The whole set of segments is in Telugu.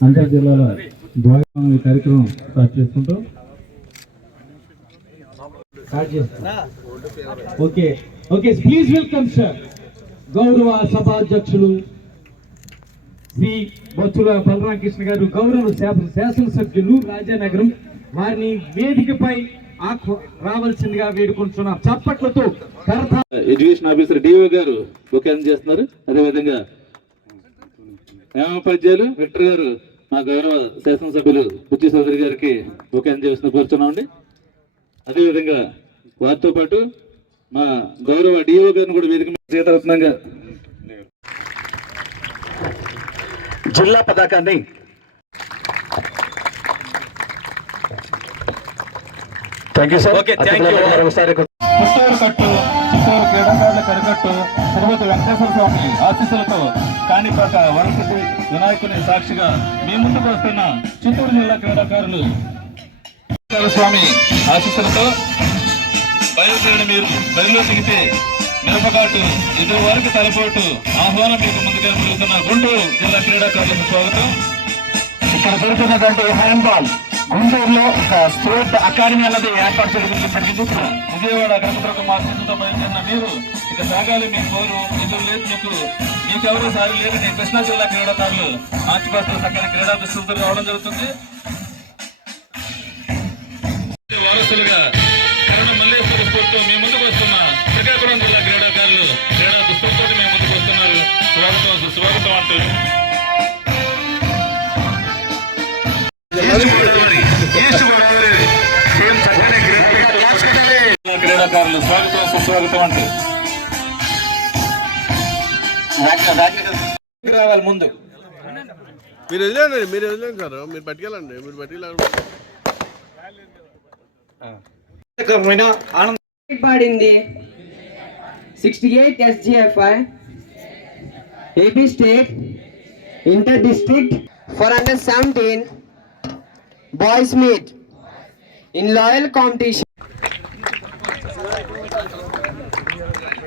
అంతర్ జిల్లాల భాగస్వామ్య కార్యక్రమం స్టార్ట్ చేసుకుంటాం స్టార్ట్ చేస్తాం. Okay okay please welcome sir గౌరవ సభాధ్యక్షులు శ్రీ బొత్తుల బలరామకృష్ణ గారు గౌరవ శాసన శాసనసభ్యులు రాజానగరం వారిని వేదికపై రావాల్సిందిగా వేడుకుంటున్నాం. చప్పట్లతో ఎడ్యుకేషన్ ఆఫీసర్ డిఓ గారు బుక్ చేస్తున్నారు? అదేవిధంగా ఉపాధ్యాయులు విక్టర్ గారు మా గౌరవ శాసనసభ్యులు బుద్ధి చౌదరి గారికి బుక్ చేస్తున్న కూర్చున్నామండి. అదేవిధంగా వారితో పాటు మా గౌరవ డిఓ గారిని కూడా వేదిక మీద చేతరత్నంగా జిల్లా పతాకాన్ని thank you sir Okay, thank you. మరొకసారి పుత్తూరు కట్టు చిత్తూరు క్రీడాకారుల కరకట్టు తిరుపతి వెంకటేశ్వర స్వామి ఆశీస్సులతో కాణిపాక వరసిద్ధి వినాయకుని సాక్షిగా మీ ముందుకు వస్తున్న చిత్తూరు జిల్లా క్రీడాకారులు. స్వామి ఆశీస్సులతో బయలుదేరిన మీరు బయలులో దిగితే మిరపకాటు ఎదురు వారికి తలపోటు ఆహ్వానం మీకు ముందుగా పెరుగుతున్న గుంటూరు జిల్లా క్రీడాకారులకు స్వాగతం. ఇక్కడ జరుగుతున్నటువంటి హ్యాండ్ బాల్ గుంటూరులో స్పోర్ట్ అకాడమీ అన్నది ఏర్పాటు చేయడం జరిగింది. విజయవాడ గణపతి మార్గంతో బయలుదేరిన మీరు ఇక సాగాలి మీ కోరు ఎదురు లేదు మీకు మీకెవరూ సారి లేదు నేను కృష్ణా జిల్లా క్రీడాకారులు ఆచిపాత్ర చక్కని క్రీడా దుస్తులతో రావడం జరుగుతుంది. వారసులుగా కరణ మల్లేశ్వర స్పోర్ట్తో మీ ముందుకు వస్తున్న శ్రీకాకుళం జిల్లా క్రీడాకారులు క్రీడా దుస్తులతో మీ ముందుకు వస్తున్నారు. స్వాగతం స్వాగతం అంటూ. క్రీడాకారులు స్వాగతం సుస్వాగతం అంటూ. రావాలి ముందు. మీరు వదిలేండి మీరు వదిలేండి సార్. మీరు పట్టుకెళ్ళండి మీరు పట్టుకెళ్ళండి. పాడింది sixty eight SGFI AP state inter district for under seventeen boys meet in loyal competition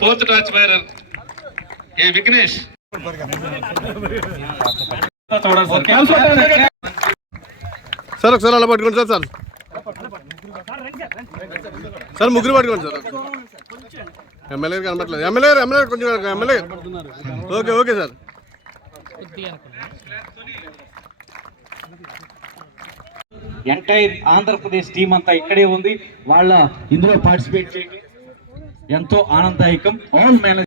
fourth torch బైరర్ A Vignesh? Sir ఒకసారి అలా పట్టుకోండి సార్ సార్. సార్ ముగ్గురు పట్టుకోండి సార్. ఎమ్మెల్యే కనబడలేదు ఎమ్మెల్యే ఎమ్మెల్యే కొంచెం MLA. Okay okay sir. Entire Andhra Pradesh team అంతా ఇక్కడే ఉంది. వాళ్ళ ఇందులో పార్టిసిపేట్ చేయడం. ఎంతో ఆనందదాయకం. All manage